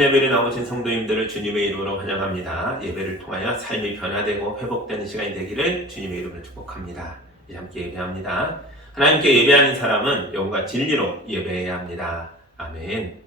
이번 예배를 나오신 성도님들을 주님의 이름으로 환영합니다. 예배를 통하여 삶이 변화되고 회복되는 시간이 되기를 주님의 이름으로 축복합니다. 이제 함께 예배합니다. 하나님께 예배하는 사람은 영과 진리로 예배해야 합니다. 아멘.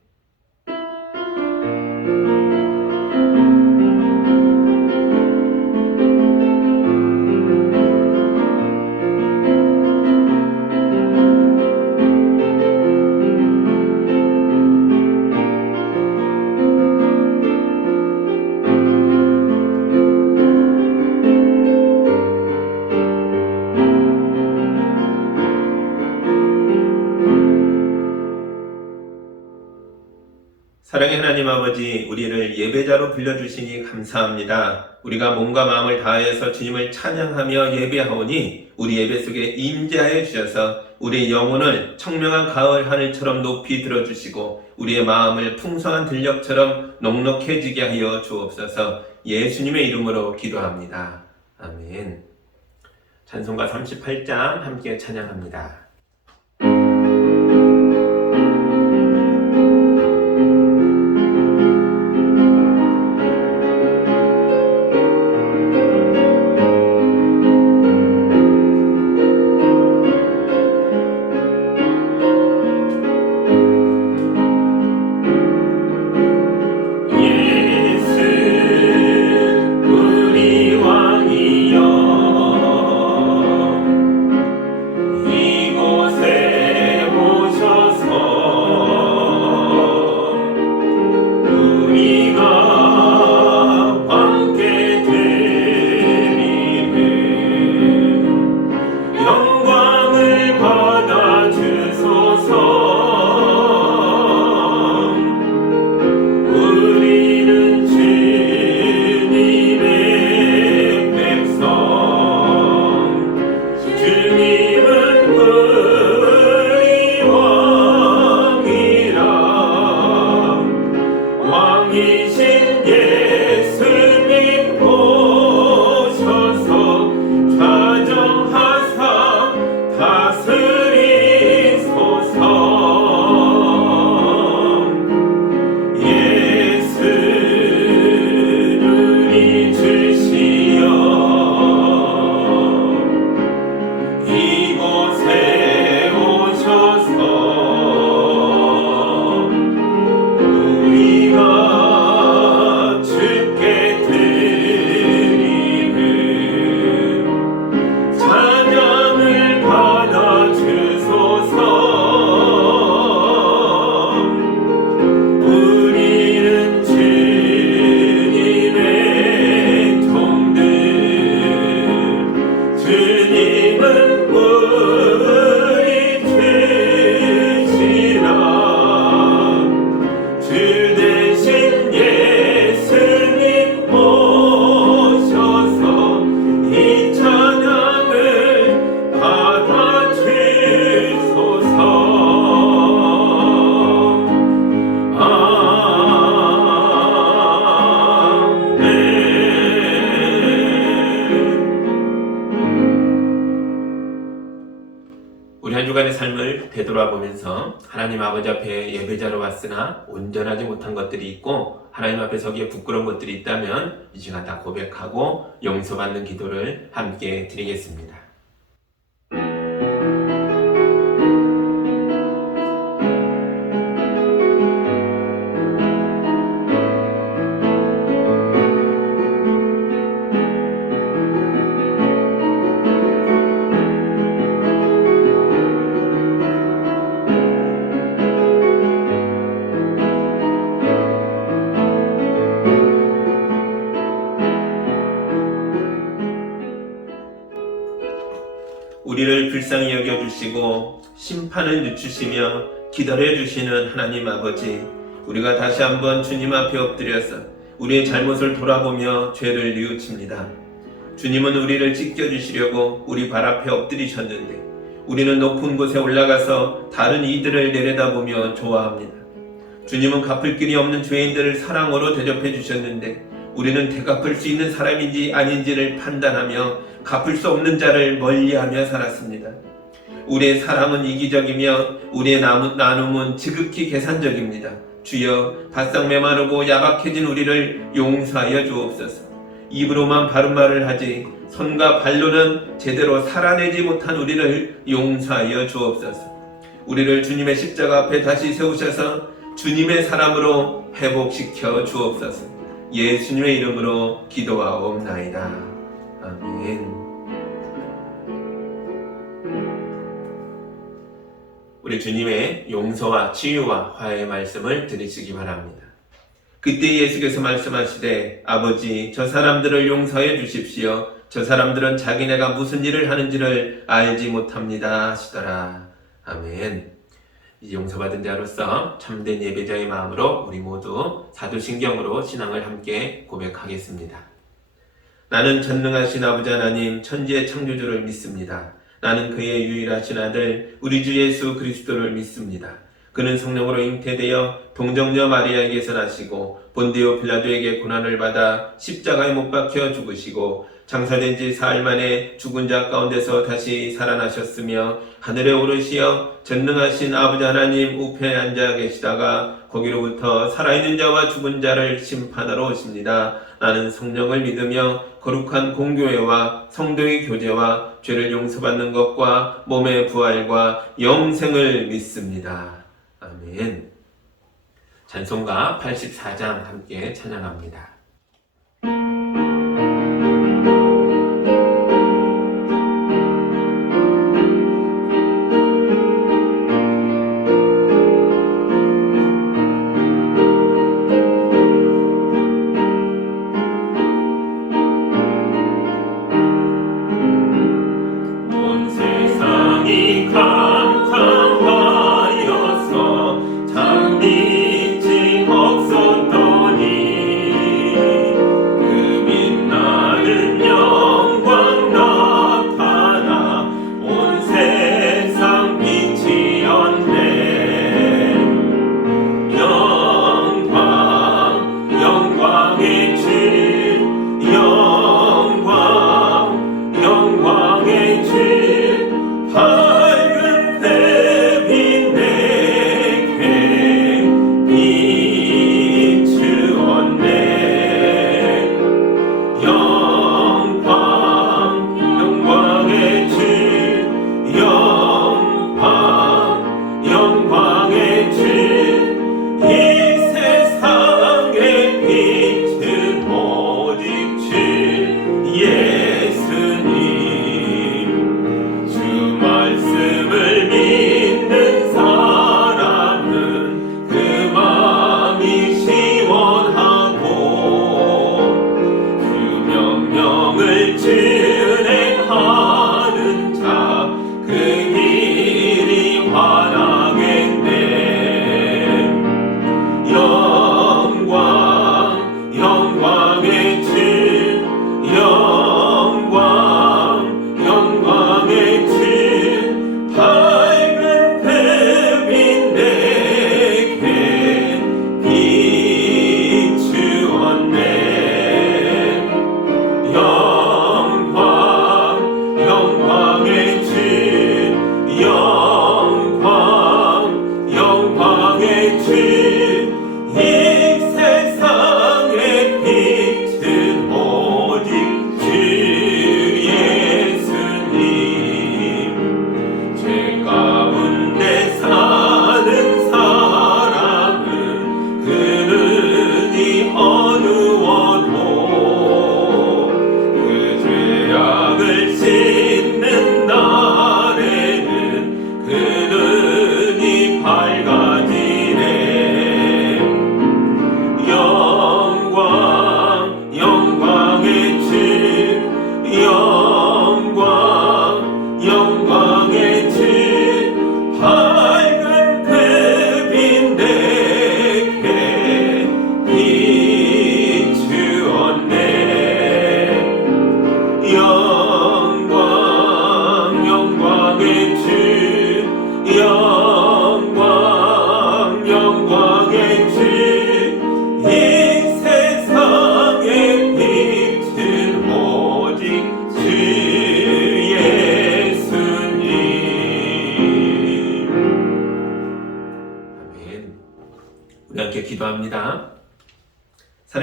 사랑의 하나님 아버지, 우리를 예배자로 불러주시니 감사합니다. 우리가 몸과 마음을 다하여서 주님을 찬양하며 예배하오니 우리 예배 속에 임재하여 주셔서 우리의 영혼을 청명한 가을 하늘처럼 높이 들어주시고 우리의 마음을 풍성한 들녘처럼 넉넉해지게 하여 주옵소서. 예수님의 이름으로 기도합니다. 아멘. 찬송가 38장 함께 찬양합니다. 우리 한 주간의 삶을 되돌아보면서 하나님 아버지 앞에 예배자로 왔으나 온전하지 못한 것들이 있고 하나님 앞에 서기에 부끄러운 것들이 있다면 이 시간 다 고백하고 용서받는 기도를 함께 드리겠습니다. 우리를 불쌍히 여겨주시고 심판을 늦추시며 기다려주시는 하나님 아버지, 우리가 다시 한번 주님 앞에 엎드려서 우리의 잘못을 돌아보며 죄를 뉘우칩니다. 주님은 우리를 찢겨주시려고 우리 발 앞에 엎드리셨는데 우리는 높은 곳에 올라가서 다른 이들을 내려다보며 좋아합니다. 주님은 갚을 길이 없는 죄인들을 사랑으로 대접해 주셨는데 우리는 되갚을 수 있는 사람인지 아닌지를 판단하며 갚을 수 없는 자를 멀리하며 살았습니다. 우리의 사랑은 이기적이며 우리의 나눔은 지극히 계산적입니다. 주여 바싹 메마르고 야박해진 우리를 용서하여 주옵소서. 입으로만 바른 말을 하지 손과 발로는 제대로 살아내지 못한 우리를 용서하여 주옵소서. 우리를 주님의 십자가 앞에 다시 세우셔서 주님의 사람으로 회복시켜 주옵소서. 예수님의 이름으로 기도하옵나이다. 아멘. 우리 주님의 용서와 치유와 화해의 말씀을 들으시기 바랍니다. 그때 예수께서 말씀하시되 아버지 저 사람들을 용서해 주십시오. 저 사람들은 자기네가 무슨 일을 하는지를 알지 못합니다 하시더라. 아멘. 이 용서받은 자로서 참된 예배자의 마음으로 우리 모두 사도신경으로 신앙을 함께 고백하겠습니다. 나는 전능하신 아버지 하나님 천지의 창조주를 믿습니다. 나는 그의 유일하신 아들 우리 주 예수 그리스도를 믿습니다. 그는 성령으로 잉태되어 동정녀 마리아에게서 나시고 본디오 빌라도에게 고난을 받아 십자가에 못 박혀 죽으시고 장사된 지 사흘 만에 죽은 자 가운데서 다시 살아나셨으며 하늘에 오르시어 전능하신 아버지 하나님 우편에 앉아 계시다가 거기로부터 살아있는 자와 죽은 자를 심판하러 오십니다. 나는 성령을 믿으며 거룩한 공교회와 성도의 교제와 죄를 용서받는 것과 몸의 부활과 영생을 믿습니다. 아멘. 찬송가 84장 함께 찬양합니다. 참 믿지 없었더니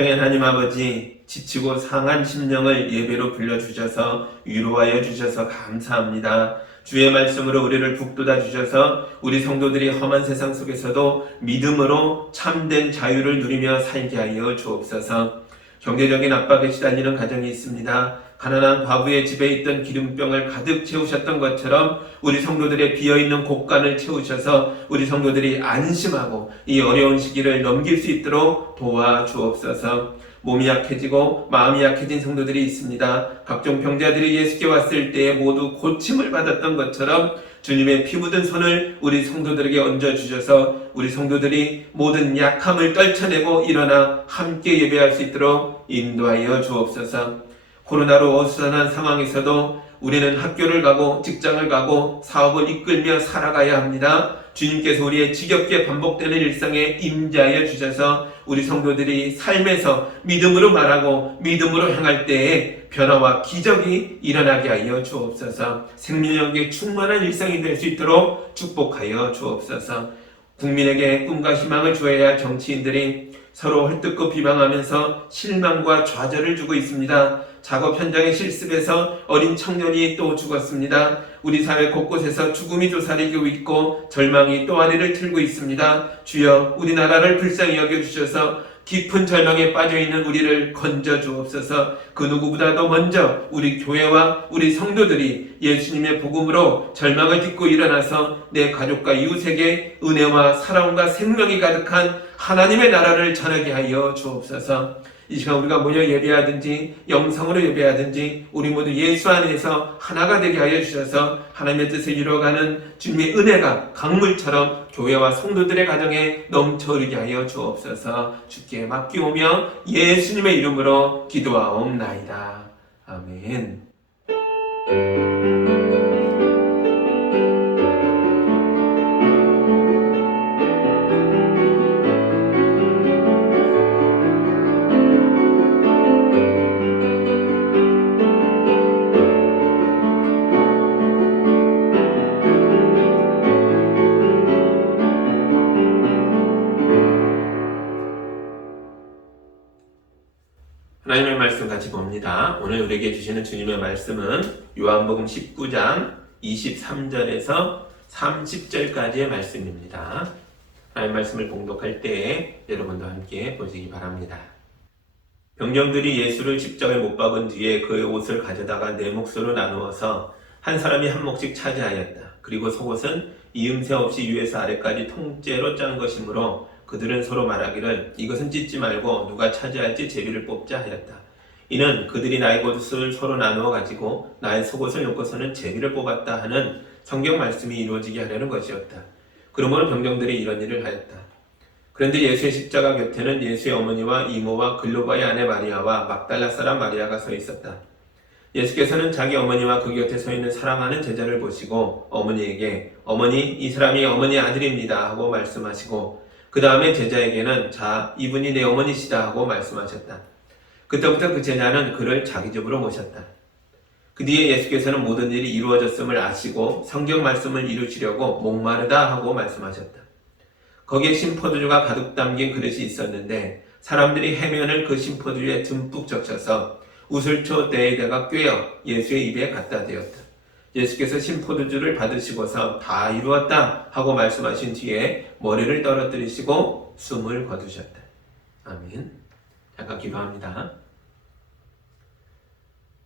사랑의 하나님 아버지, 지치고 상한 심령을 예배로 불러주셔서 위로하여 주셔서 감사합니다. 주의 말씀으로 우리를 북돋아 주셔서 우리 성도들이 험한 세상 속에서도 믿음으로 참된 자유를 누리며 살게 하여 주옵소서. 경제적인 압박에 시달리는 가정이 있습니다. 가난한 과부의 집에 있던 기름병을 가득 채우셨던 것처럼 우리 성도들의 비어있는 곳간을 채우셔서 우리 성도들이 안심하고 이 어려운 시기를 넘길 수 있도록 도와주옵소서. 몸이 약해지고 마음이 약해진 성도들이 있습니다. 각종 병자들이 예수께 왔을 때에 모두 고침을 받았던 것처럼 주님의 피 묻은 손을 우리 성도들에게 얹어주셔서 우리 성도들이 모든 약함을 떨쳐내고 일어나 함께 예배할 수 있도록 인도하여 주옵소서. 코로나로 어수선한 상황에서도 우리는 학교를 가고 직장을 가고 사업을 이끌며 살아가야 합니다. 주님께서 우리의 지겹게 반복되는 일상에 임재하여 주셔서 우리 성도들이 삶에서 믿음으로 말하고 믿음으로 행할 때에 변화와 기적이 일어나게 하여 주옵소서. 생명력에 충만한 일상이 될 수 있도록 축복하여 주옵소서. 국민에게 꿈과 희망을 주어야 할 정치인들이 서로 헐뜯고 비방하면서 실망과 좌절을 주고 있습니다. 작업 현장의 실습에서 어린 청년이 또 죽었습니다. 우리 사회 곳곳에서 죽음이 도사리고 있고 절망이 또아리를 틀고 있습니다. 주여, 우리나라를 불쌍히 여겨주셔서 깊은 절망에 빠져있는 우리를 건져주옵소서. 그 누구보다도 먼저 우리 교회와 우리 성도들이 예수님의 복음으로 절망을 딛고 일어나서 내 가족과 이웃에게 은혜와 사랑과 생명이 가득한 하나님의 나라를 전하게 하여 주옵소서. 이 시간 우리가 모여 예배하든지 영성으로 예배하든지 우리 모두 예수 안에서 하나가 되게 하여 주셔서 하나님의 뜻을 이루어가는 주님의 은혜가 강물처럼 교회와 성도들의 가정에 넘쳐 흐르게 하여 주옵소서. 주께 맡기오며 예수님의 이름으로 기도하옵나이다. 아멘. 하나님의 말씀 같이 봅니다. 오늘 우리에게 주시는 주님의 말씀은 요한복음 19장 23절에서 30절까지의 말씀입니다. 하나님의 말씀을 봉독할 때 여러분도 함께 보시기 바랍니다. 병정들이 예수를 십자가에 못 박은 뒤에 그의 옷을 가져다가 네 몫으로 나누어서 한 사람이 한 몫씩 차지하였다. 그리고 속옷은 이음새 없이 위에서 아래까지 통째로 짠 것이므로 그들은 서로 말하기를 이것은 찢지 말고 누가 차지할지 제비를 뽑자 하였다. 이는 그들이 나의 옷을 서로 나누어 가지고 나의 속옷을 엮어서는 제비를 뽑았다 하는 성경 말씀이 이루어지게 하려는 것이었다. 그러므로 병정들이 이런 일을 하였다. 그런데 예수의 십자가 곁에는 예수의 어머니와 이모와 글로바의 아내 마리아와 막달라 사람 마리아가 서 있었다. 예수께서는 자기 어머니와 그 곁에 서 있는 사랑하는 제자를 보시고 어머니에게 어머니, 이 사람이 어머니의 아들입니다 하고 말씀하시고 그 다음에 제자에게는 자, 이분이 내 어머니시다 하고 말씀하셨다. 그때부터 그 제자는 그를 자기 집으로 모셨다. 그 뒤에 예수께서는 모든 일이 이루어졌음을 아시고 성경 말씀을 이루시려고 목마르다 하고 말씀하셨다. 거기에 신포도주가 가득 담긴 그릇이 있었는데 사람들이 해면을 그 신포도주에 듬뿍 적셔서 우슬초 대에다가 꿰어 예수의 입에 갖다 대었다. 예수께서 신포도주를 받으시고서 다 이루었다 하고 말씀하신 뒤에 머리를 떨어뜨리시고 숨을 거두셨다. 아멘. 잠깐 기도합니다.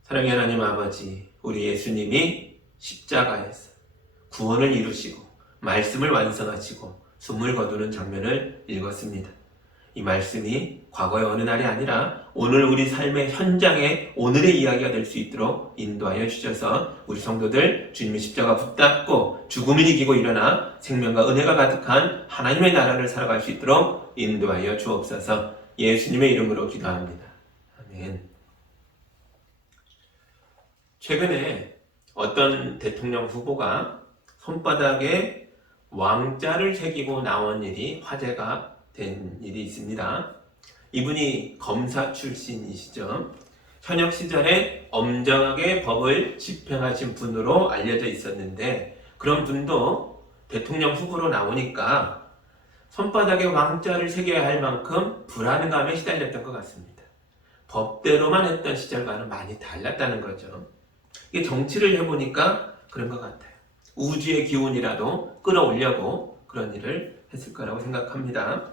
사랑의 하나님 아버지, 우리 예수님이 십자가에서 구원을 이루시고 말씀을 완성하시고 숨을 거두는 장면을 읽었습니다. 이 말씀이 과거의 어느 날이 아니라 오늘 우리 삶의 현장에 오늘의 이야기가 될 수 있도록 인도하여 주셔서 우리 성도들 주님의 십자가 붙잡고 죽음을 이기고 일어나 생명과 은혜가 가득한 하나님의 나라를 살아갈 수 있도록 인도하여 주옵소서. 예수님의 이름으로 기도합니다. 아멘. 최근에 어떤 대통령 후보가 손바닥에 왕자를 새기고 나온 일이 화제가 된 일이 있습니다. 이분이 검사 출신이시죠. 현역 시절에 엄정하게 법을 집행하신 분으로 알려져 있었는데 그런 분도 대통령 후보로 나오니까 손바닥에 왕자를 새겨야 할 만큼 불안감에 시달렸던 것 같습니다. 법대로만 했던 시절과는 많이 달랐다는 거죠. 이게 정치를 해보니까 그런 것 같아요. 우주의 기운이라도 끌어올려고 그런 일을 했을 거라고 생각합니다.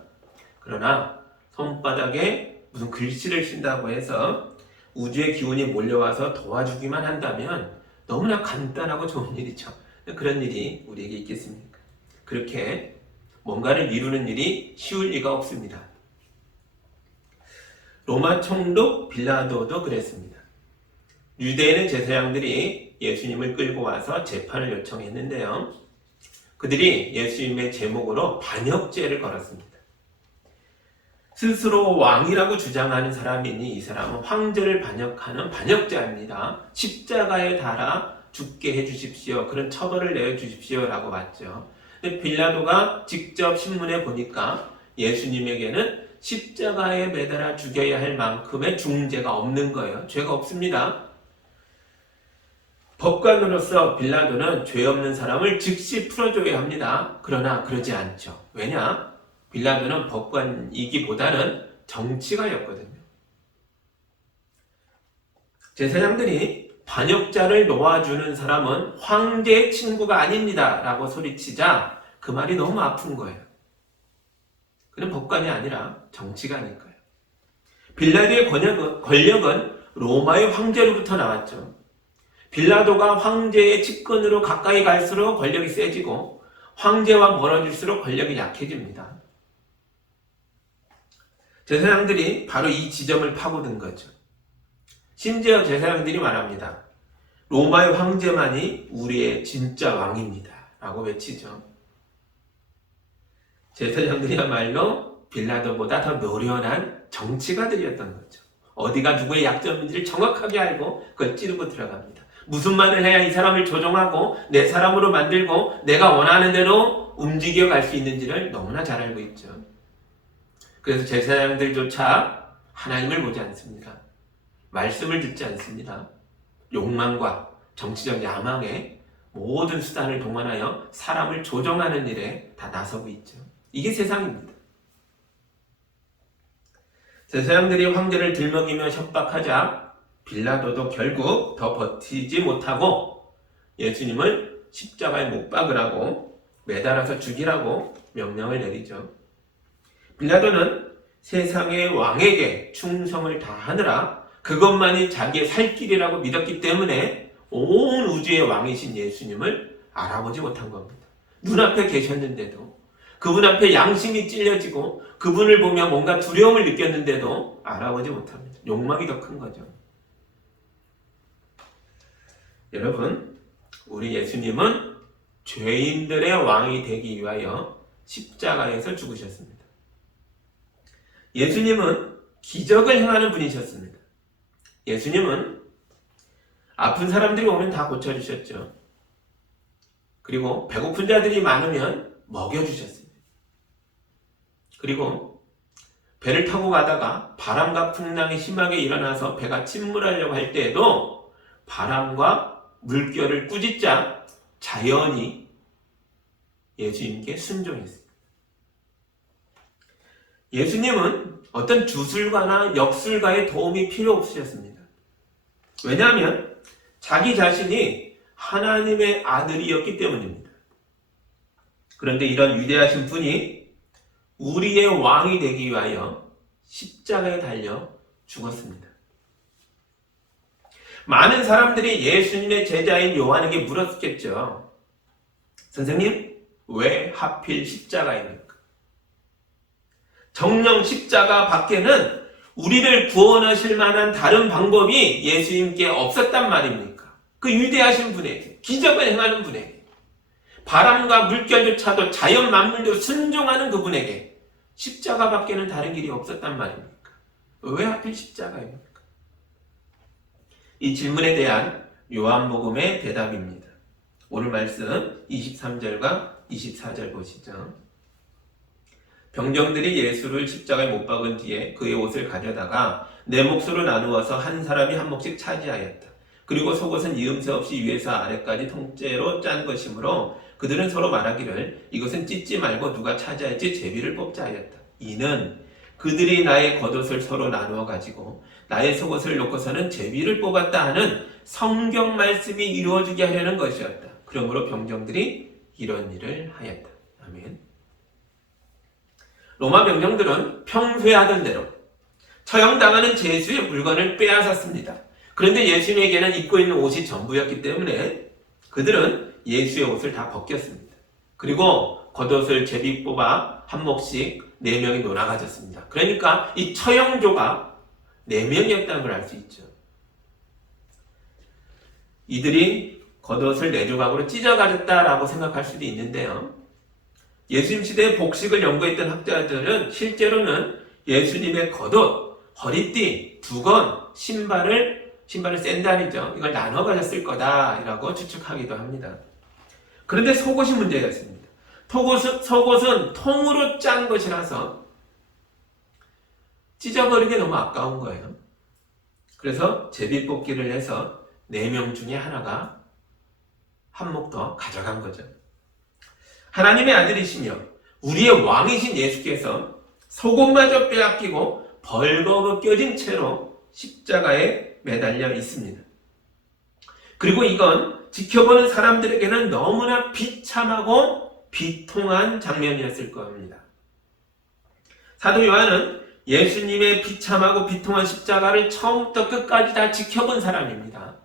그러나 손바닥에 무슨 글씨를 쓴다고 해서 우주의 기운이 몰려와서 도와주기만 한다면 너무나 간단하고 좋은 일이죠. 그런 일이 우리에게 있겠습니까? 그렇게 뭔가를 이루는 일이 쉬울 리가 없습니다. 로마 총독 빌라도도 그랬습니다. 유대인의 제사장들이 예수님을 끌고 와서 재판을 요청했는데요. 그들이 예수님의 제목으로 반역죄를 걸었습니다. 스스로 왕이라고 주장하는 사람이니 이 사람은 황제를 반역하는 반역자입니다. 십자가에 달아 죽게 해주십시오. 그런 처벌을 내려주십시오 라고 봤죠. 근데 빌라도가 직접 신문에 보니까 예수님에게는 십자가에 매달아 죽여야 할 만큼의 중죄가 없는 거예요. 죄가 없습니다. 법관으로서 빌라도는 죄 없는 사람을 즉시 풀어줘야 합니다. 그러나 그러지 않죠. 왜냐? 빌라도는 법관이기보다는 정치가였거든요. 제사장들이 반역자를 놓아주는 사람은 황제의 친구가 아닙니다 라고 소리치자 그 말이 너무 아픈 거예요. 그는 법관이 아니라 정치가니까요. 빌라도의 권력은 로마의 황제로부터 나왔죠. 빌라도가 황제의 측근으로 가까이 갈수록 권력이 세지고 황제와 멀어질수록 권력이 약해집니다. 제사장들이 바로 이 지점을 파고든 거죠. 심지어 제사장들이 말합니다. 로마의 황제만이 우리의 진짜 왕입니다 라고 외치죠. 제사장들이야말로 빌라도보다 더 노련한 정치가들이었던 거죠. 어디가 누구의 약점인지를 정확하게 알고 그걸 찌르고 들어갑니다. 무슨 말을 해야 이 사람을 조종하고 내 사람으로 만들고 내가 원하는 대로 움직여 갈 수 있는지를 너무나 잘 알고 있죠. 그래서 제사장들조차 하나님을 보지 않습니다. 말씀을 듣지 않습니다. 욕망과 정치적 야망에 모든 수단을 동원하여 사람을 조종하는 일에 다 나서고 있죠. 이게 세상입니다. 제사장들이 황제를 들먹이며 협박하자 빌라도도 결국 더 버티지 못하고 예수님을 십자가에 못 박으라고 매달아서 죽이라고 명령을 내리죠. 빌라도는 세상의 왕에게 충성을 다하느라 그것만이 자기의 살 길이라고 믿었기 때문에 온 우주의 왕이신 예수님을 알아보지 못한 겁니다. 눈앞에 계셨는데도 그분 앞에 양심이 찔려지고 그분을 보며 뭔가 두려움을 느꼈는데도 알아보지 못합니다. 욕망이 더 큰 거죠. 여러분, 우리 예수님은 죄인들의 왕이 되기 위하여 십자가에서 죽으셨습니다. 예수님은 기적을 행하는 분이셨습니다. 예수님은 아픈 사람들이 오면 다 고쳐주셨죠. 그리고 배고픈 자들이 많으면 먹여주셨습니다. 그리고 배를 타고 가다가 바람과 풍랑이 심하게 일어나서 배가 침몰하려고 할 때에도 바람과 물결을 꾸짖자 자연이 예수님께 순종했습니다. 예수님은 어떤 주술가나 역술가의 도움이 필요 없으셨습니다. 왜냐하면 자기 자신이 하나님의 아들이었기 때문입니다. 그런데 이런 위대하신 분이 우리의 왕이 되기 위하여 십자가에 달려 죽었습니다. 많은 사람들이 예수님의 제자인 요한에게 물었겠죠. 선생님, 왜 하필 십자가입니까? 정녕 십자가 밖에는 우리를 구원하실 만한 다른 방법이 예수님께 없었단 말입니까? 그 위대하신 분에게, 기적을 행하는 분에게, 바람과 물결조차도 자연 만물도 순종하는 그분에게 십자가밖에는 다른 길이 없었단 말입니까? 왜 하필 십자가입니까? 이 질문에 대한 요한복음의 대답입니다. 오늘 말씀 23절과 24절 보시죠. 병정들이 예수를 십자가에 못 박은 뒤에 그의 옷을 가져다가 네 몫으로 나누어서 한 사람이 한 몫씩 차지하였다. 그리고 속옷은 이음새 없이 위에서 아래까지 통째로 짠 것이므로 그들은 서로 말하기를 이것은 찢지 말고 누가 찾아야지 제비를 뽑자 하였다. 이는 그들이 나의 겉옷을 서로 나누어 가지고 나의 속옷을 놓고서는 제비를 뽑았다 하는 성경 말씀이 이루어지게 하려는 것이었다. 그러므로 병정들이 이런 일을 하였다. 아멘. 로마 병정들은 평소에 하던 대로 처형당하는 제수의 물건을 빼앗았습니다. 그런데 예수님에게는 입고 있는 옷이 전부였기 때문에 그들은 예수의 옷을 다 벗겼습니다. 그리고 겉옷을 제비 뽑아 한 몫씩 4명이 놀아가졌습니다. 그러니까 이 처형조가 4명이었다는 걸 알 수 있죠. 이들이 겉옷을 4조각으로 찢어가졌다라고 생각할 수도 있는데요. 예수님 시대의 복식을 연구했던 학자들은 실제로는 예수님의 겉옷, 허리띠, 두건, 신발을 샌달이죠. 이걸 나눠 가졌을 거다라고 추측하기도 합니다. 그런데 속옷이 문제였습니다. 속옷은 통으로 짠 것이라서 찢어버리기 너무 아까운 거예요. 그래서 제비 뽑기를 해서 4명 중에 하나가 한 몫 더 가져간 거죠. 하나님의 아들이시며 우리의 왕이신 예수께서 속옷마저 빼앗기고 벌거벗겨진 채로 십자가에 매달려 있습니다. 그리고 이건 지켜보는 사람들에게는 너무나 비참하고 비통한 장면이었을 겁니다. 사도 요한은 예수님의 비참하고 비통한 십자가를 처음부터 끝까지 다 지켜본 사람입니다.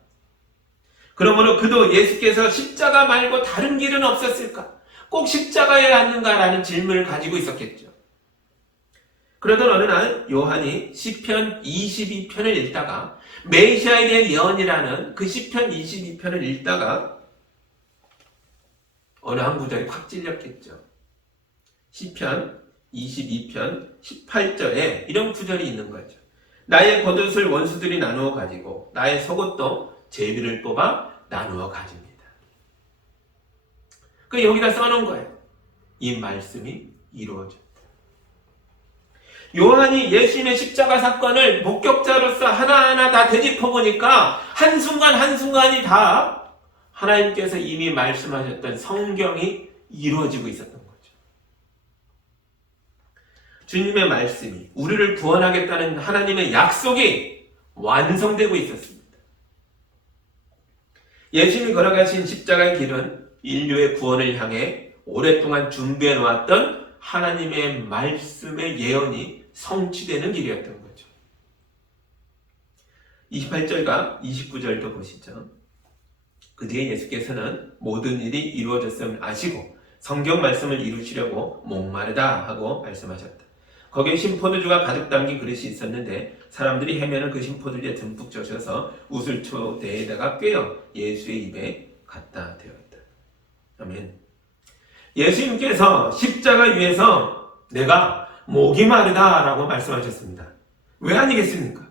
그러므로 그도 예수께서 십자가 말고 다른 길은 없었을까? 꼭 십자가에 앉는가라는 질문을 가지고 있었겠죠. 그러던 어느 날 요한이 시편 22편을 읽다가 메시아에 대한 예언이라는 그 시편 22편을 읽다가 어느 한 구절이 확 찔렸겠죠. 시편 22편 18절에 이런 구절이 있는 거죠. 나의 겉옷을 원수들이 나누어 가지고 나의 속옷도 제비를 뽑아 나누어 가집니다. 여기다 써놓은 거예요. 이 말씀이 이루어졌다. 요한이 예수님의 십자가 사건을 목격자로서 하나하나 다 되짚어보니까 한순간이 다 하나님께서 이미 말씀하셨던 성경이 이루어지고 있었던 거죠. 주님의 말씀이 우리를 구원하겠다는 하나님의 약속이 완성되고 있었습니다. 예수님이 걸어가신 십자가의 길은 인류의 구원을 향해 오랫동안 준비해 놓았던 하나님의 말씀의 예언이 성취되는 길이었던 거죠. 28절과 29절도 보시죠. 그 뒤에 예수께서는 모든 일이 이루어졌음을 아시고 성경 말씀을 이루시려고 목마르다 하고 말씀하셨다. 거기에 신포도주가 가득 담긴 그릇이 있었는데 사람들이 헤매는 그 신포도주에 듬뿍 젖어서 우슬초대에다가 꿰어 예수의 입에 갖다 대었다. 아멘. 예수님께서 십자가 위에서 내가 목이 마르다라고 말씀하셨습니다. 왜 아니겠습니까?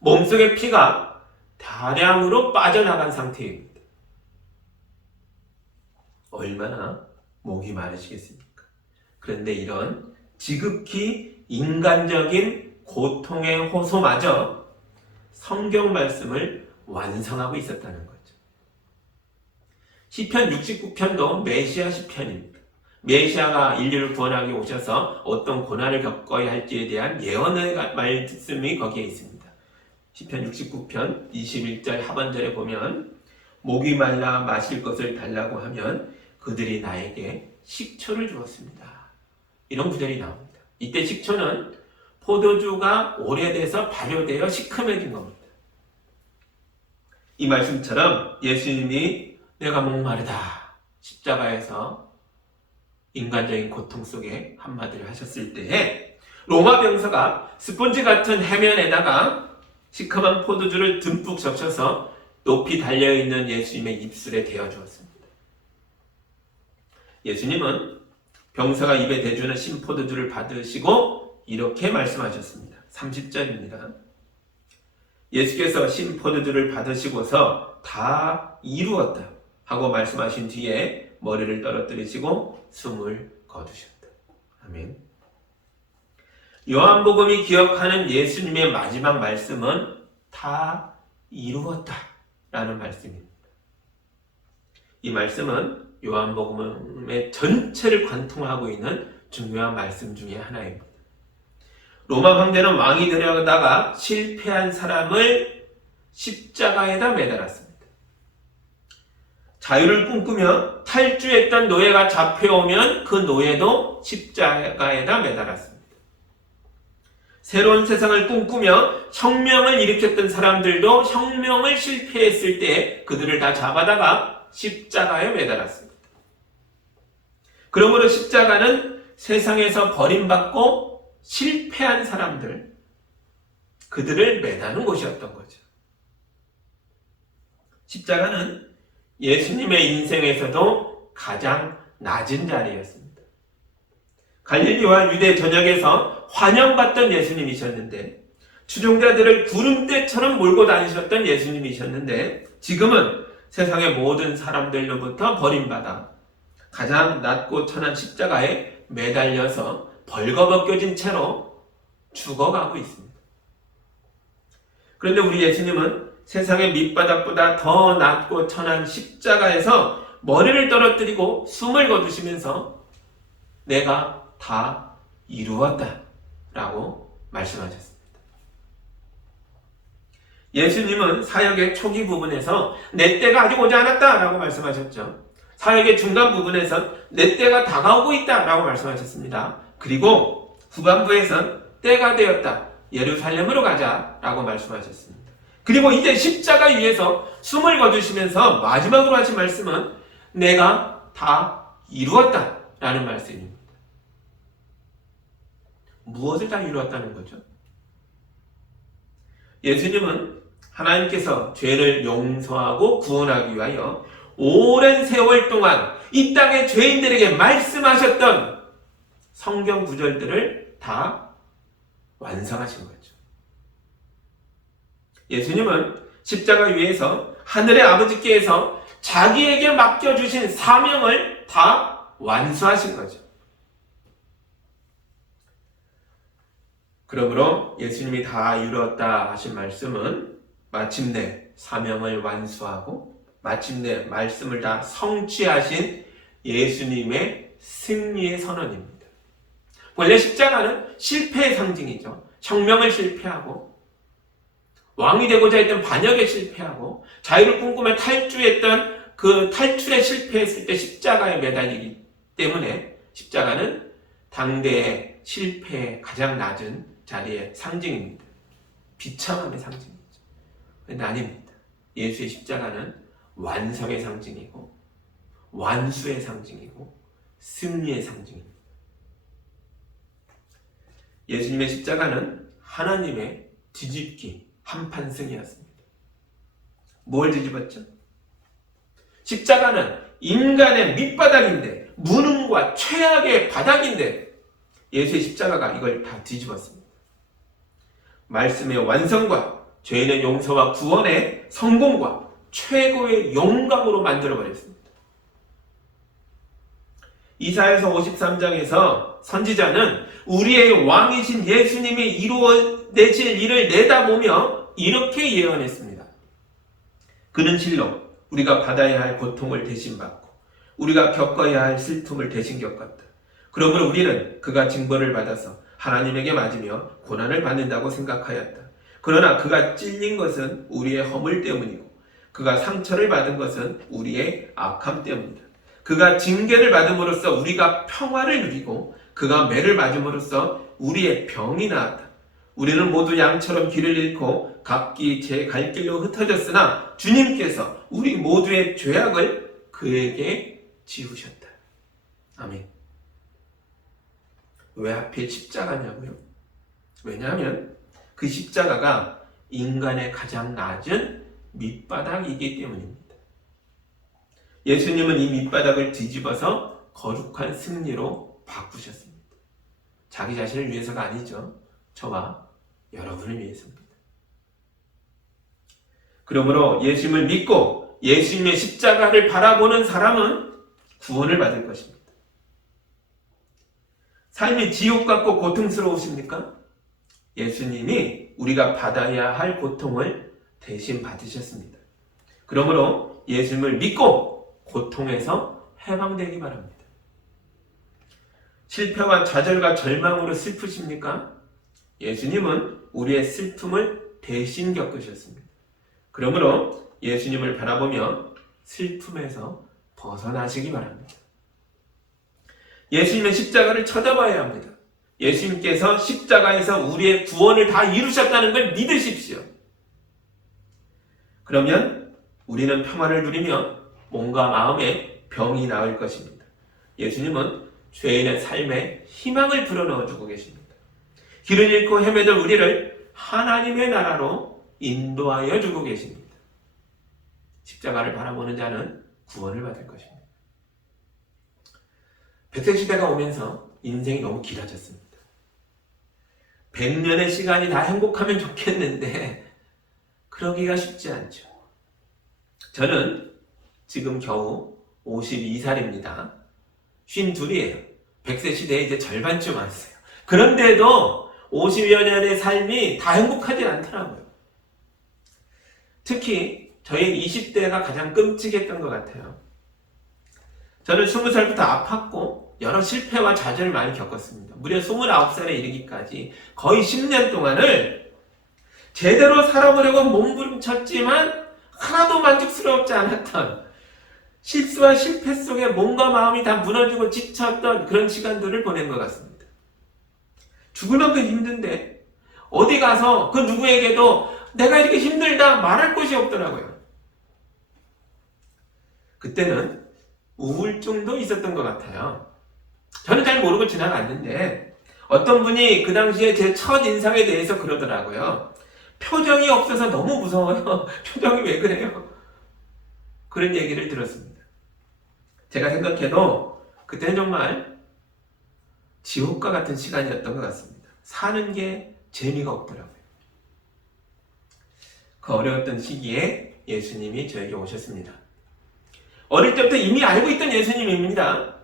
몸속의 피가 다량으로 빠져나간 상태입니다. 얼마나 목이 마르시겠습니까? 그런데 이런 지극히 인간적인 고통의 호소마저 성경 말씀을 완성하고 있었다는 거죠. 시편 69편도 메시아 시편입니다. 메시아가 인류를 구원하기 오셔서 어떤 고난을 겪어야 할지에 대한 예언의 말씀이 거기에 있습니다. 시편 69편 21절 하반절에 보면 목이 말라 마실 것을 달라고 하면 그들이 나에게 식초를 주었습니다. 이런 구절이 나옵니다. 이때 식초는 포도주가 오래돼서 발효되어 시큼해진 겁니다. 이 말씀처럼 예수님이 내가 목마르다 십자가에서 인간적인 고통 속에 한마디를 하셨을 때에 로마 병사가 스폰지 같은 해면에다가 시큼한 포도주를 듬뿍 적셔서 높이 달려있는 예수님의 입술에 대어주었습니다. 예수님은 병사가 입에 대주는 신포도주를 받으시고 이렇게 말씀하셨습니다. 30절입니다. 예수께서 신포도주를 받으시고서 다 이루었다 하고 말씀하신 뒤에 머리를 떨어뜨리시고 숨을 거두셨다. 아멘. 요한복음이 기억하는 예수님의 마지막 말씀은 다 이루었다 라는 말씀입니다. 이 말씀은 요한복음의 전체를 관통하고 있는 중요한 말씀 중에 하나입니다. 로마 황제는 왕이 되려다가 실패한 사람을 십자가에다 매달았습니다. 자유를 꿈꾸며 탈주했던 노예가 잡혀오면 그 노예도 십자가에다 매달았습니다. 새로운 세상을 꿈꾸며 혁명을 일으켰던 사람들도 혁명을 실패했을 때 그들을 다 잡아다가 십자가에 매달았습니다. 그러므로 십자가는 세상에서 버림받고 실패한 사람들, 그들을 매다는 곳이었던 거죠. 십자가는 예수님의 인생에서도 가장 낮은 자리였습니다. 갈릴리와 유대 전역에서 환영받던 예수님이셨는데, 추종자들을 구름대처럼 몰고 다니셨던 예수님이셨는데, 지금은 세상의 모든 사람들로부터 버림받아 가장 낮고 천한 십자가에 매달려서 벌거벗겨진 채로 죽어가고 있습니다. 그런데 우리 예수님은 세상의 밑바닥보다 더 낮고 천한 십자가에서 머리를 떨어뜨리고 숨을 거두시면서 내가 다 이루었다 라고 말씀하셨습니다. 예수님은 사역의 초기 부분에서 내 때가 아직 오지 않았다 라고 말씀하셨죠. 사역의 중간 부분에서 내 때가 다가오고 있다 라고 말씀하셨습니다. 그리고 후반부에선 때가 되었다, 예루살렘으로 가자 라고 말씀하셨습니다. 그리고 이제 십자가 위에서 숨을 거두시면서 마지막으로 하신 말씀은 내가 다 이루었다 라는 말씀입니다. 무엇을 다 이루었다는 거죠? 예수님은 하나님께서 죄를 용서하고 구원하기 위하여 오랜 세월 동안 이 땅의 죄인들에게 말씀하셨던 성경 구절들을 다 완성하신 거죠. 예수님은 십자가 위에서 하늘의 아버지께서 자기에게 맡겨주신 사명을 다 완수하신 거죠. 그러므로 예수님이 다 이루었다 하신 말씀은 마침내 사명을 완수하고 마침내 말씀을 다 성취하신 예수님의 승리의 선언입니다. 원래 십자가는 실패의 상징이죠. 혁명을 실패하고 왕이 되고자 했던 반역에 실패하고 자유를 꿈꾸며 탈주했던 그 탈출에 실패했을 때 십자가에 매달리기 때문에 십자가는 당대의 실패의 가장 낮은 자리의 상징입니다. 비참함의 상징이죠. 그런데 아닙니다. 예수의 십자가는 완성의 상징이고 완수의 상징이고 승리의 상징입니다. 예수님의 십자가는 하나님의 뒤집기, 한판승이었습니다. 뭘 뒤집었죠? 십자가는 인간의 밑바닥인데, 무능과 최악의 바닥인데 예수의 십자가가 이걸 다 뒤집었습니다. 말씀의 완성과 죄인의 용서와 구원의 성공과 최고의 영광으로 만들어버렸습니다. 이사야서 53장에서 선지자는 우리의 왕이신 예수님이 이루어내실 일을 내다보며 이렇게 예언했습니다. 그는 실로 우리가 받아야 할 고통을 대신 받고 우리가 겪어야 할 슬픔을 대신 겪었다. 그러므로 우리는 그가 징벌을 받아서 하나님에게 맞으며 고난을 받는다고 생각하였다. 그러나 그가 찔린 것은 우리의 허물 때문이고 그가 상처를 받은 것은 우리의 악함 때문이다. 그가 징계를 받음으로써 우리가 평화를 누리고 그가 매를 맞음으로써 우리의 병이 나았다. 우리는 모두 양처럼 길을 잃고 각기 제 갈 길로 흩어졌으나 주님께서 우리 모두의 죄악을 그에게 지우셨다. 아멘. 왜 하필 십자가냐고요? 왜냐하면 그 십자가가 인간의 가장 낮은 밑바닥이기 때문입니다. 예수님은 이 밑바닥을 뒤집어서 거룩한 승리로 바꾸셨습니다. 자기 자신을 위해서가 아니죠. 저와 여러분을 위해서입니다. 그러므로 예수님을 믿고 예수님의 십자가를 바라보는 사람은 구원을 받을 것입니다. 삶이 지옥 같고 고통스러우십니까? 예수님이 우리가 받아야 할 고통을 대신 받으셨습니다. 그러므로 예수님을 믿고 고통에서 해방되기 바랍니다. 실패와 좌절과 절망으로 슬프십니까? 예수님은 우리의 슬픔을 대신 겪으셨습니다. 그러므로 예수님을 바라보며 슬픔에서 벗어나시기 바랍니다. 예수님의 십자가를 쳐다봐야 합니다. 예수님께서 십자가에서 우리의 구원을 다 이루셨다는 걸 믿으십시오. 그러면 우리는 평화를 누리며 몸과 마음의 병이 나을 것입니다. 예수님은 죄인의 삶에 희망을 불어넣어 주고 계십니다. 길을 잃고 헤매던 우리를 하나님의 나라로 인도하여 주고 계십니다. 십자가를 바라보는 자는 구원을 받을 것입니다. 백세시대가 오면서 인생이 너무 길어졌습니다. 100년의 시간이 다 행복하면 좋겠는데 그러기가 쉽지 않죠. 저는 지금 겨우 52살입니다. 52이에요. 100세 시대에 이제 절반쯤 왔어요. 그런데도 50여 년의 삶이 다 행복하지 않더라고요. 특히 저희 20대가 가장 끔찍했던 것 같아요. 저는 20살부터 아팠고 여러 실패와 좌절을 많이 겪었습니다. 무려 29살에 이르기까지 거의 10년 동안을 제대로 살아보려고 몸부림쳤지만 하나도 만족스럽지 않았던, 실수와 실패 속에 몸과 마음이 다 무너지고 지쳤던 그런 시간들을 보낸 것 같습니다. 죽을 만큼 힘든데 어디 가서 그 누구에게도 내가 이렇게 힘들다 말할 곳이 없더라고요. 그때는 우울증도 있었던 것 같아요. 저는 잘 모르고 지나갔는데 어떤 분이 그 당시에 제 첫인상에 대해서 그러더라고요. 표정이 없어서 너무 무서워요. 표정이 왜 그래요? 그런 얘기를 들었습니다. 제가 생각해도 그때는 정말 지옥과 같은 시간이었던 것 같습니다. 사는 게 재미가 없더라고요. 그 어려웠던 시기에 예수님이 저에게 오셨습니다. 어릴 때부터 이미 알고 있던 예수님입니다.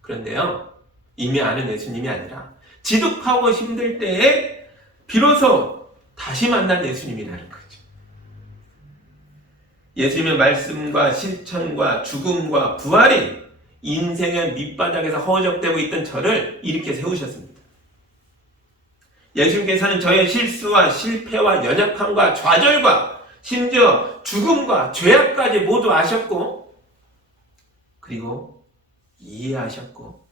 그런데요, 이미 아는 예수님이 아니라 지독하고 힘들 때에 비로소 다시 만난 예수님이라는 거죠. 예수님의 말씀과 실천과 죽음과 부활이 인생의 밑바닥에서 허우적대고 있던 저를 일으켜 세우셨습니다. 예수님께서는 저의 실수와 실패와 연약함과 좌절과 심지어 죽음과 죄악까지 모두 아셨고, 그리고 이해하셨고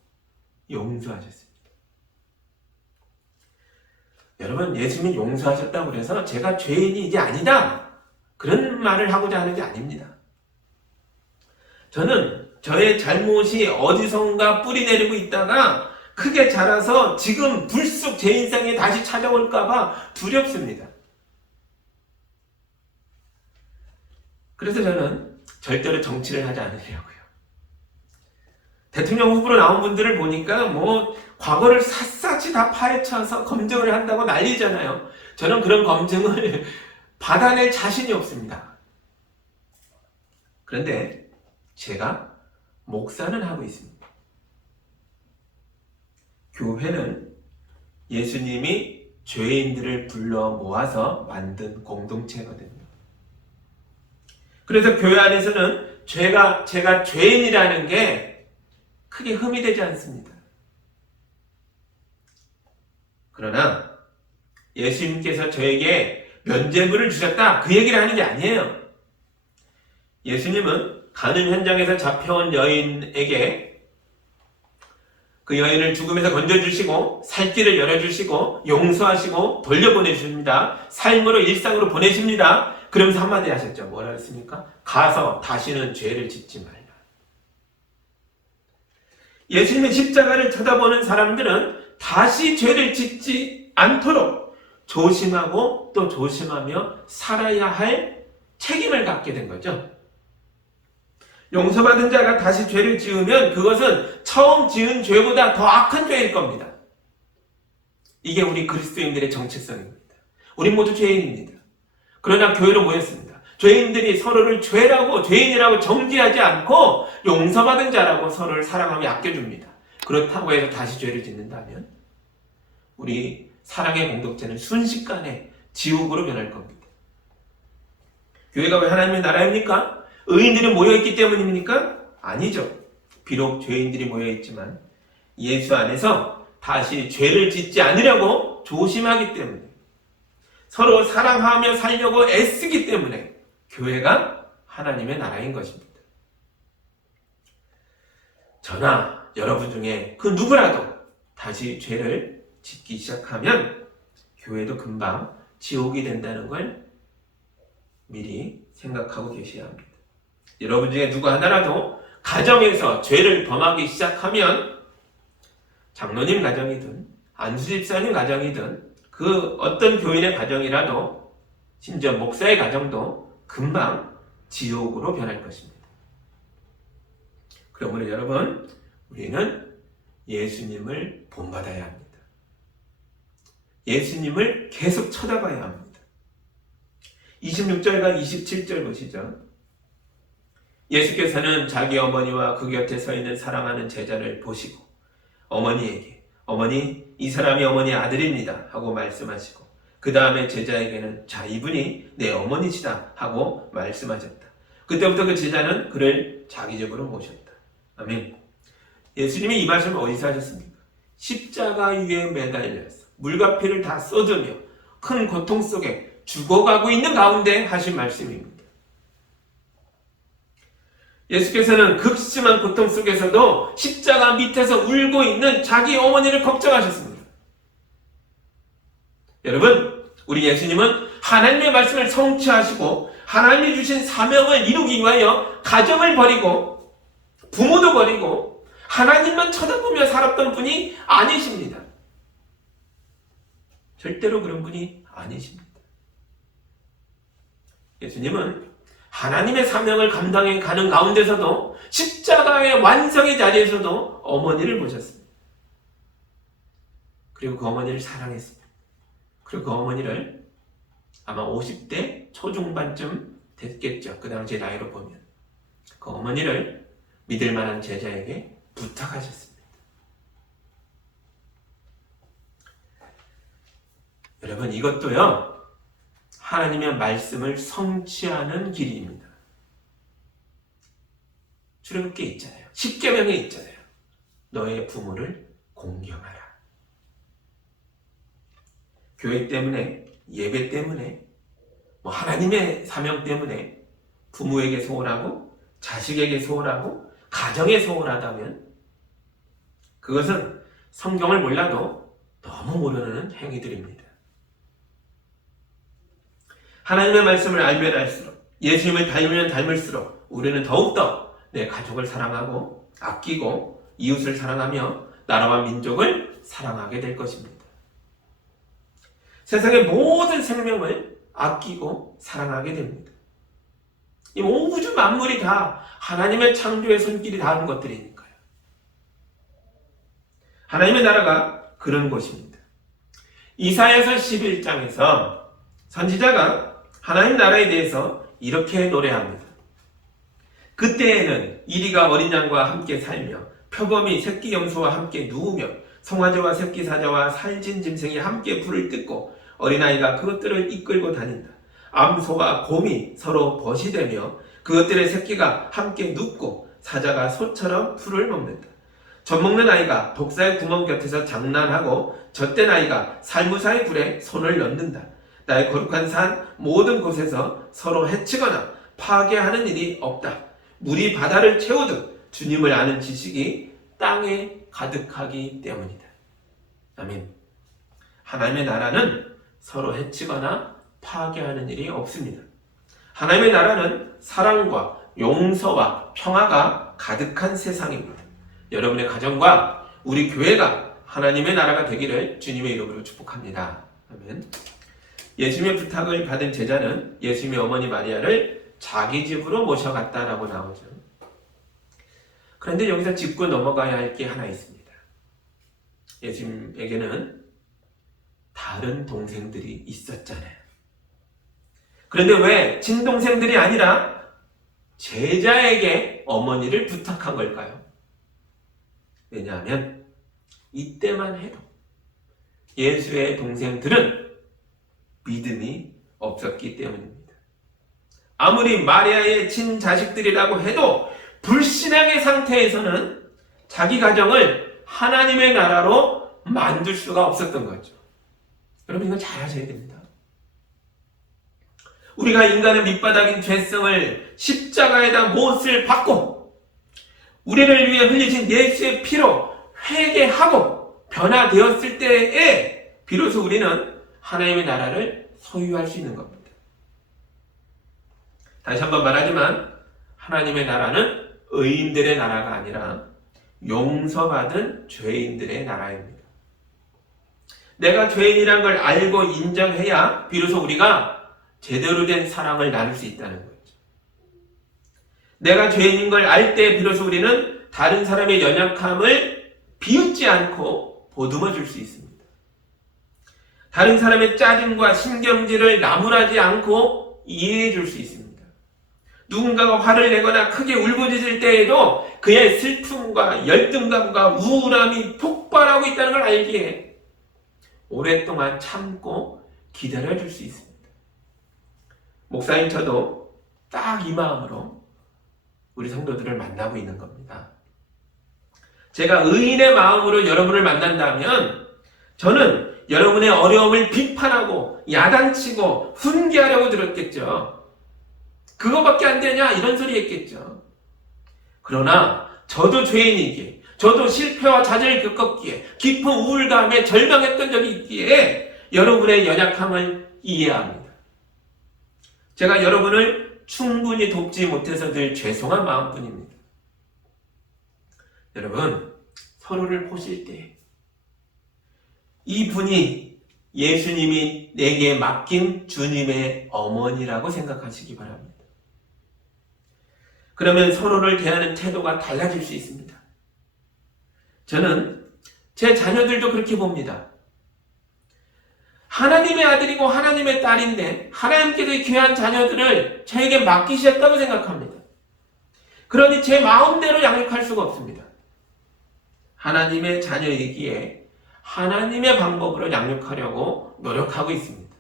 용서하셨습니다. 여러분, 예수님이 용서하셨다고 해서 제가 죄인이 이제 아니다, 그런 말을 하고자 하는 게 아닙니다. 저는 저의 잘못이 어디선가 뿌리 내리고 있다가 크게 자라서 지금 불쑥 제 인생에 다시 찾아올까봐 두렵습니다. 그래서 저는 절대로 정치를 하지 않으려고요. 대통령 후보로 나온 분들을 보니까 과거를 샅샅이 다 파헤쳐서 검증을 한다고 난리잖아요. 저는 그런 검증을 받아낼 자신이 없습니다. 그런데 제가 목사는 하고 있습니다. 교회는 예수님이 죄인들을 불러 모아서 만든 공동체거든요. 그래서 교회 안에서는 제가 죄인이라는 게 크게 흠이 되지 않습니다. 그러나 예수님께서 저에게 면죄부를 주셨다, 그 얘기를 하는 게 아니에요. 예수님은 가는 현장에서 잡혀온 여인에게 그 여인을 죽음에서 건져주시고 살 길을 열어주시고 용서하시고 돌려보내주십니다. 삶으로, 일상으로 보내십니다. 그러면서 한마디 하셨죠. 뭐라 했습니까? 가서 다시는 죄를 짓지 말라. 예수님의 십자가를 쳐다보는 사람들은 다시 죄를 짓지 않도록 조심하고 또 조심하며 살아야 할 책임을 갖게 된 거죠. 용서받은 자가 다시 죄를 지으면 그것은 처음 지은 죄보다 더 악한 죄일 겁니다. 이게 우리 그리스도인들의 정체성입니다. 우린 모두 죄인입니다. 그러나 교회로 모였습니다. 죄인들이 서로를 죄인이라고 정죄하지 않고 용서받은 자라고 서로를 사랑하며 아껴줍니다. 그렇다고 해서 다시 죄를 짓는다면 우리 사랑의 공동체는 순식간에 지옥으로 변할 겁니다. 교회가 왜 하나님의 나라입니까? 의인들이 모여있기 때문입니까? 아니죠. 비록 죄인들이 모여있지만 예수 안에서 다시 죄를 짓지 않으려고 조심하기 때문에, 서로 사랑하며 살려고 애쓰기 때문에 교회가 하나님의 나라인 것입니다. 저나 여러분 중에 그 누구라도 다시 죄를 짓기 시작하면 교회도 금방 지옥이 된다는 걸 미리 생각하고 계셔야 합니다. 여러분 중에 누구 하나라도 가정에서 죄를 범하기 시작하면 장로님 가정이든 안수집사님 가정이든 그 어떤 교인의 가정이라도 심지어 목사의 가정도 금방 지옥으로 변할 것입니다. 그러므로 여러분, 우리는 예수님을 본받아야 합니다. 예수님을 계속 쳐다봐야 합니다. 26절과 27절 보시죠. 예수께서는 자기 어머니와 그 곁에 서 있는 사랑하는 제자를 보시고 어머니에게, 어머니, 이 사람이 어머니 아들입니다 하고 말씀하시고, 그 다음에 제자에게는 자, 이분이 내 어머니시다 하고 말씀하셨다. 그때부터 그 제자는 그를 자기 집으로 모셨다. 아멘. 예수님이 이 말씀을 어디서 하셨습니까? 십자가 위에 매달려서 물과 피를 다 쏟으며 큰 고통 속에 죽어가고 있는 가운데 하신 말씀입니다. 예수께서는 극심한 고통 속에서도 십자가 밑에서 울고 있는 자기 어머니를 걱정하셨습니다. 여러분, 우리 예수님은 하나님의 말씀을 성취하시고 하나님이 주신 사명을 이루기 위하여 가정을 버리고 부모도 버리고 하나님만 쳐다보며 살았던 분이 아니십니다. 절대로 그런 분이 아니십니다. 예수님은 하나님의 사명을 감당해 가는 가운데서도 십자가의 완성의 자리에서도 어머니를 보셨습니다. 그리고 그 어머니를 사랑했습니다. 그리고 그 어머니를 아마 50대 초중반쯤 됐겠죠. 그 당시 나이로 보면. 그 어머니를 믿을 만한 제자에게 부탁하셨습니다. 여러분, 이것도요, 하나님의 말씀을 성취하는 길입니다. 출애굽기에 있잖아요. 십계명에 있잖아요. 너의 부모를 공경하라. 교회 때문에, 예배 때문에, 하나님의 사명 때문에 부모에게 소홀하고 자식에게 소홀하고 가정에 소홀하다면 그것은 성경을 몰라도 너무 모르는 행위들입니다. 하나님의 말씀을 알면 알수록, 예수님을 닮으면 닮을수록 우리는 더욱더 내 가족을 사랑하고 아끼고 이웃을 사랑하며 나라와 민족을 사랑하게 될 것입니다. 세상의 모든 생명을 아끼고 사랑하게 됩니다. 이 우주 만물이 다 하나님의 창조의 손길이 닿은 것들이니까요. 하나님의 나라가 그런 곳입니다. 이사야서 11장에서 선지자가 하나님 나라에 대해서 이렇게 노래합니다. 그때에는 이리가 어린 양과 함께 살며 표범이 새끼 염소와 함께 누우며 송아지와 새끼 사자와 살진 짐승이 함께 불을 뜯고 어린아이가 그것들을 이끌고 다닌다. 암소와 곰이 서로 벗이되며 그것들의 새끼가 함께 눕고 사자가 소처럼 풀을 먹는다. 젖먹는 아이가 독사의 구멍 곁에서 장난하고 젖된 아이가 살무사의 굴에 손을 넣는다. 나의 거룩한 산 모든 곳에서 서로 해치거나 파괴하는 일이 없다. 물이 바다를 채우듯 주님을 아는 지식이 땅에 가득하기 때문이다. 아멘. 하나님의 나라는 서로 해치거나 파괴하는 일이 없습니다. 하나님의 나라는 사랑과 용서와 평화가 가득한 세상입니다. 여러분의 가정과 우리 교회가 하나님의 나라가 되기를 주님의 이름으로 축복합니다. 아멘. 예수님의 부탁을 받은 제자는 예수님의 어머니 마리아를 자기 집으로 모셔갔다라고 나오죠. 그런데 여기서 짚고 넘어가야 할 게 하나 있습니다. 예수님에게는 다른 동생들이 있었잖아요. 그런데 왜 친동생들이 아니라 제자에게 어머니를 부탁한 걸까요? 왜냐하면 이때만 해도 예수의 동생들은 믿음이 없었기 때문입니다. 아무리 마리아의 친자식들이라고 해도 불신앙의 상태에서는 자기 가정을 하나님의 나라로 만들 수가 없었던 거죠. 여러분 이건 잘 아셔야 됩니다. 우리가 인간의 밑바닥인 죄성을 십자가에다 못을 받고 우리를 위해 흘리신 예수의 피로 회개하고 변화되었을 때에 비로소 우리는 하나님의 나라를 소유할 수 있는 겁니다. 다시 한번 말하지만 하나님의 나라는 의인들의 나라가 아니라 용서받은 죄인들의 나라입니다. 내가 죄인이란 걸 알고 인정해야 비로소 우리가 제대로 된 사랑을 나눌 수 있다는 거죠. 내가 죄인인 걸 알 때 비로소 우리는 다른 사람의 연약함을 비웃지 않고 보듬어 줄 수 있습니다. 다른 사람의 짜증과 신경질을 나무라지 않고 이해해 줄 수 있습니다. 누군가가 화를 내거나 크게 울부짖을 때에도 그의 슬픔과 열등감과 우울함이 폭발하고 있다는 걸 알기에 오랫동안 참고 기다려줄 수 있습니다. 목사님 저도 딱 이 마음으로 우리 성도들을 만나고 있는 겁니다. 제가 의인의 마음으로 여러분을 만난다면 저는 여러분의 어려움을 비판하고 야단치고 훈계하려고 들었겠죠. 그거밖에 안 되냐 이런 소리 했겠죠. 그러나 저도 죄인이기에 저도 실패와 좌절을 겪었기에 깊은 우울감에 절망했던 적이 있기에 여러분의 연약함을 이해합니다. 제가 여러분을 충분히 돕지 못해서 늘 죄송한 마음뿐입니다. 여러분 서로를 보실 때 이분이 예수님이 내게 맡긴 주님의 어머니라고 생각하시기 바랍니다. 그러면 서로를 대하는 태도가 달라질 수 있습니다. 저는 제 자녀들도 그렇게 봅니다. 하나님의 아들이고 하나님의 딸인데 하나님께서 이 귀한 자녀들을 저에게 맡기셨다고 생각합니다. 그러니 제 마음대로 양육할 수가 없습니다. 하나님의 자녀이기에 하나님의 방법으로 양육하려고 노력하고 있습니다.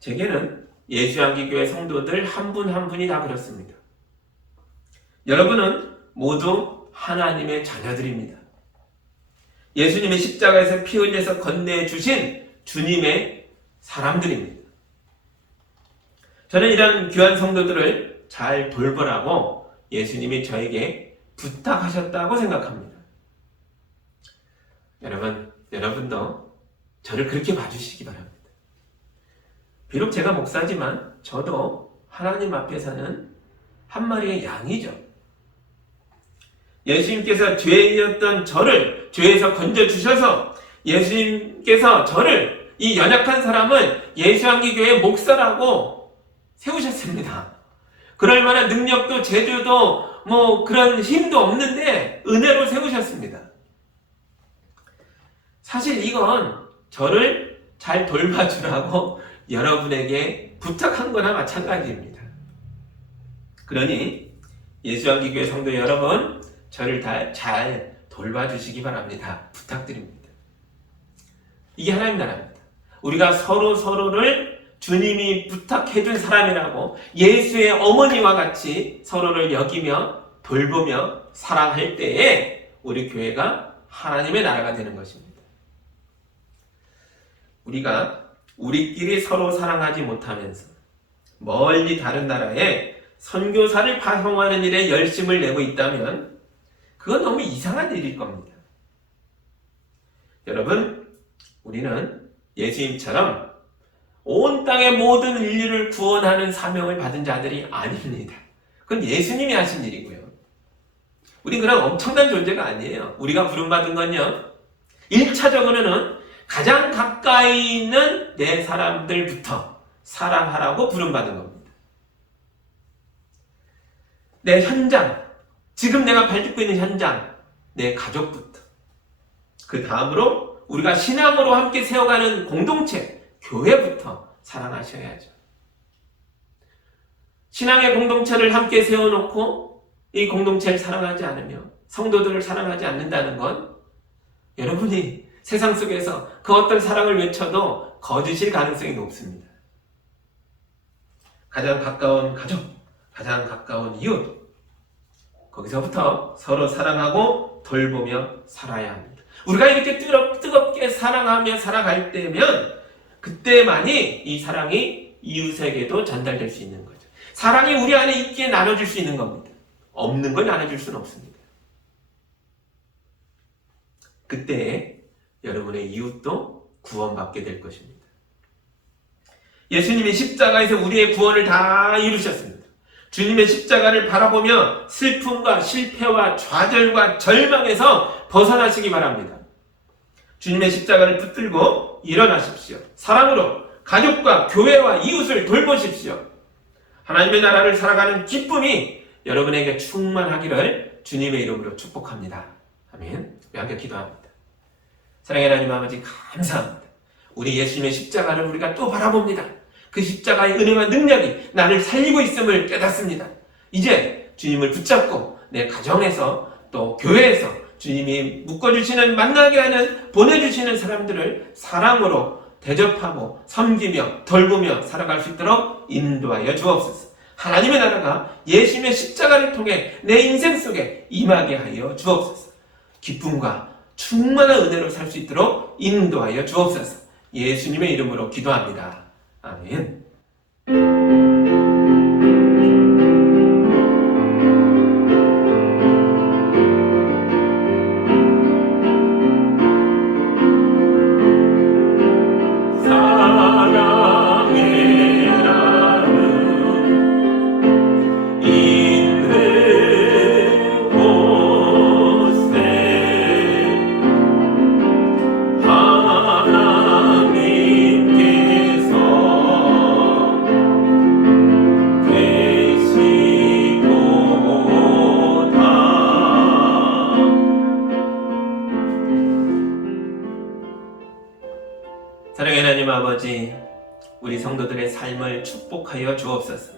제게는 예수양기교회 성도들 한 분 한 분이 다 그렇습니다. 여러분은 모두 하나님의 자녀들입니다. 예수님의 십자가에서 피 흘려서 건네주신 주님의 사람들입니다. 저는 이런 귀한 성도들을 잘 돌보라고 예수님이 저에게 부탁하셨다고 생각합니다. 여러분도 저를 그렇게 봐주시기 바랍니다. 비록 제가 목사지만 저도 하나님 앞에서는 한 마리의 양이죠. 예수님께서 죄인이었던 저를 죄에서 건져주셔서 예수님께서 저를 이 연약한 사람을 예수양기교회 목사라고 세우셨습니다. 그럴 만한 능력도 재주도 그런 힘도 없는데 은혜로 세우셨습니다. 사실 이건 저를 잘 돌봐주라고 여러분에게 부탁한 거나 마찬가지입니다. 그러니 예수양기교회 성도 여러분, 저를 잘 돌봐주시기 바랍니다. 부탁드립니다. 이게 하나님 나라입니다. 우리가 서로를 주님이 부탁해준 사람이라고 예수의 어머니와 같이 서로를 여기며 돌보며 사랑할 때에 우리 교회가 하나님의 나라가 되는 것입니다. 우리가 우리끼리 서로 사랑하지 못하면서 멀리 다른 나라에 선교사를 파송하는 일에 열심을 내고 있다면 그건 너무 이상한 일일 겁니다. 여러분, 우리는 예수님처럼 온 땅의 모든 인류를 구원하는 사명을 받은 자들이 아닙니다. 그건 예수님이 하신 일이고요. 우린 그런 엄청난 존재가 아니에요. 우리가 부름받은 건요, 1차적으로는 가장 가까이 있는 내 사람들부터 사랑하라고 부름받은 겁니다. 내 현장, 지금 내가 발딛고 있는 현장, 내 가족부터. 그 다음으로 우리가 신앙으로 함께 세워가는 공동체, 교회부터 사랑하셔야죠. 신앙의 공동체를 함께 세워놓고 이 공동체를 사랑하지 않으며 성도들을 사랑하지 않는다는 건 여러분이 세상 속에서 그 어떤 사랑을 외쳐도 거짓일 가능성이 높습니다. 가장 가까운 가족, 가장 가까운 이웃, 거기서부터 서로 사랑하고 돌보며 살아야 합니다. 우리가 이렇게 뜨겁게 사랑하며 살아갈 때면 그때만이 이 사랑이 이웃에게도 전달될 수 있는 거죠. 사랑이 우리 안에 있기에 나눠줄 수 있는 겁니다. 없는 걸 나눠줄 수는 없습니다. 그때 여러분의 이웃도 구원받게 될 것입니다. 예수님이 십자가에서 우리의 구원을 다 이루셨습니다. 주님의 십자가를 바라보며 슬픔과 실패와 좌절과 절망에서 벗어나시기 바랍니다. 주님의 십자가를 붙들고 일어나십시오. 사랑으로 가족과 교회와 이웃을 돌보십시오. 하나님의 나라를 살아가는 기쁨이 여러분에게 충만하기를 주님의 이름으로 축복합니다. 아멘. 우리 함께 기도합니다. 사랑의 하나님 아버지, 감사합니다. 우리 예수님의 십자가를 우리가 또 바라봅니다. 그 십자가의 은혜와 능력이 나를 살리고 있음을 깨닫습니다. 이제 주님을 붙잡고 내 가정에서 또 교회에서 주님이 묶어주시는, 만나게 하는, 보내주시는 사람들을 사랑으로 대접하고 섬기며 돌보며 살아갈 수 있도록 인도하여 주옵소서. 하나님의 나라가 예수님의 십자가를 통해 내 인생 속에 임하게 하여 주옵소서. 기쁨과 충만한 은혜로 살 수 있도록 인도하여 주옵소서. 예수님의 이름으로 기도합니다. 아멘. 사랑의 하나님 아버지, 우리 성도들의 삶을 축복하여 주옵소서.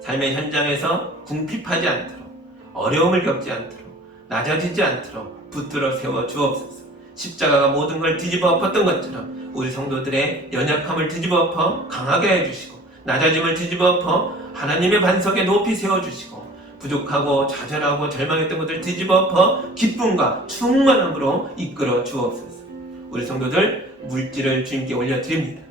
삶의 현장에서 궁핍하지 않도록, 어려움을 겪지 않도록, 낮아지지 않도록 붙들어 세워 주옵소서. 십자가가 모든 걸 뒤집어 엎었던 것처럼 우리 성도들의 연약함을 뒤집어 엎어 강하게 해주시고, 낮아짐을 뒤집어 엎어 하나님의 반석에 높이 세워주시고, 부족하고 좌절하고 절망했던 것들 뒤집어 엎어 기쁨과 충만함으로 이끌어 주옵소서. 우리 성도들 물질을 주님께 올려드립니다.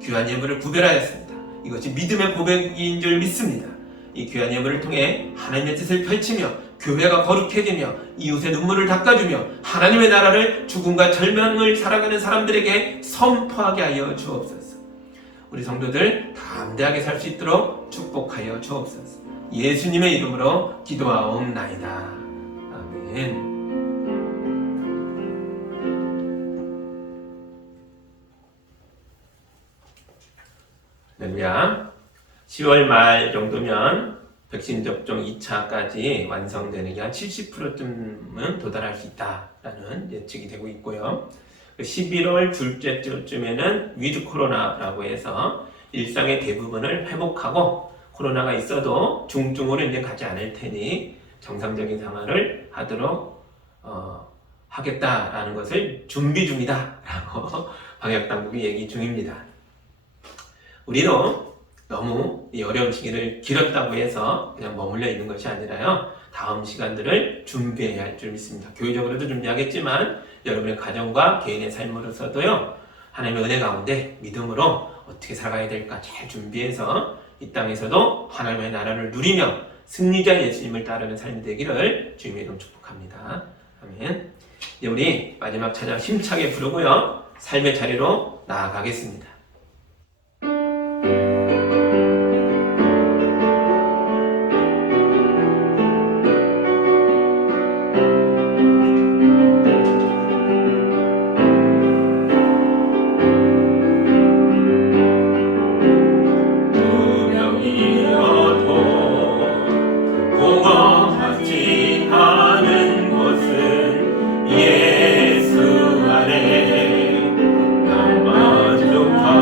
귀한 예물을 구별하였습니다. 이것이 믿음의 고백인 줄 믿습니다. 이 귀한 예물을 통해 하나님의 뜻을 펼치며 교회가 거룩해지며 이웃의 눈물을 닦아주며 하나님의 나라를 죽음과 절망을 살아가는 사람들에게 선포하게 하여 주옵소서. 우리 성도들 담대하게 살 수 있도록 축복하여 주옵소서. 예수님의 이름으로 기도하옵나이다. 아멘. 할렐루야. 10월 말 정도면 백신 접종 2차까지 완성되는 게 한 70%쯤은 도달할 수 있다라는 예측이 되고 있고요. 11월 둘째 주쯤에는 위드 코로나라고 해서 일상의 대부분을 회복하고 코로나가 있어도 중증으로 이제 가지 않을 테니 정상적인 생활을 하도록 하겠다라는 것을 준비 중이다라고 방역당국이 얘기 중입니다. 우리도 너무 이 어려운 시기를 길었다고 해서 그냥 머물러 있는 것이 아니라요, 다음 시간들을 준비해야 할 줄 믿습니다. 교회적으로도 준비하겠지만 여러분의 가정과 개인의 삶으로서도요, 하나님의 은혜 가운데 믿음으로 어떻게 살아가야 될까 잘 준비해서 이 땅에서도 하나님의 나라를 누리며 승리자 예수님을 따르는 삶이 되기를 주님의 이름 축복합니다. 아멘. 이제 우리 마지막 찬양 힘차게 부르고요, 삶의 자리로 나아가겠습니다. 예수 안에 난 만족하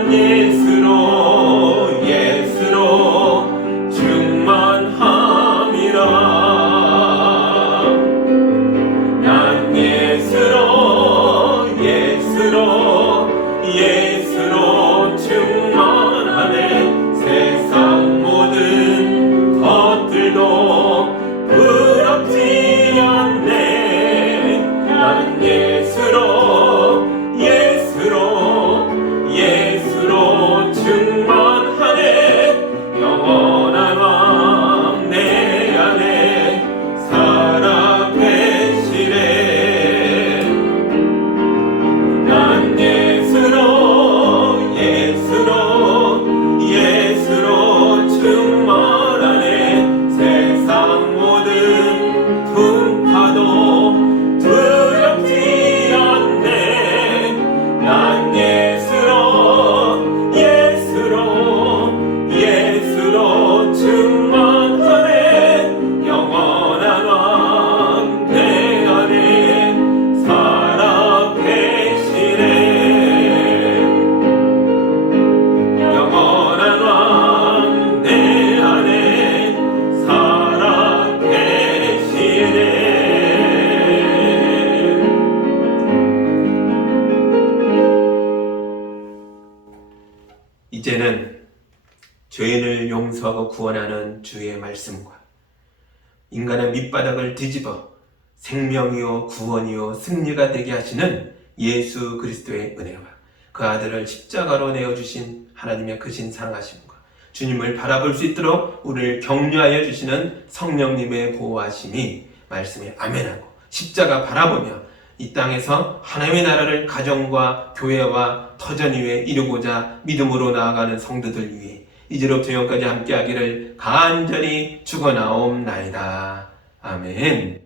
난 예수로 예수로 충만함이라. 난 예수로 예수로 예수로 충만하네. 세상 모든 것들도 부럽지 않네. 난 예수로 예수로 예수로 충만하네. 영원한 왕 내 안에 살아 계시네. 난 예수로 예수로 예수로 충만하네. 세상 모든 풍파도 두렵지 않네. 난 예수로 예수로 예수로 충만하네. 영원한 왕 내 안에 살아 계시네. 영원한 왕 내 안에 살아 계시네. 이제는 죄인을 용서하고 구원하는 주의 말씀과 인간의 밑바닥을 뒤집어 생명이요 구원이요 승리가 되게 하시는 예수 그리스도의 은혜와 그 아들을 십자가로 내어주신 하나님의 크신 사랑하심과 주님을 바라볼 수 있도록 우리를 격려하여 주시는 성령님의 보호하심이 말씀에 아멘하고 십자가 바라보며 이 땅에서 하나님의 나라를 가정과 교회와 터전 위에 이루고자 믿음으로 나아가는 성도들 위해 이제로부터 영까지 함께하기를 간절히 축원하옵나이다. 아멘.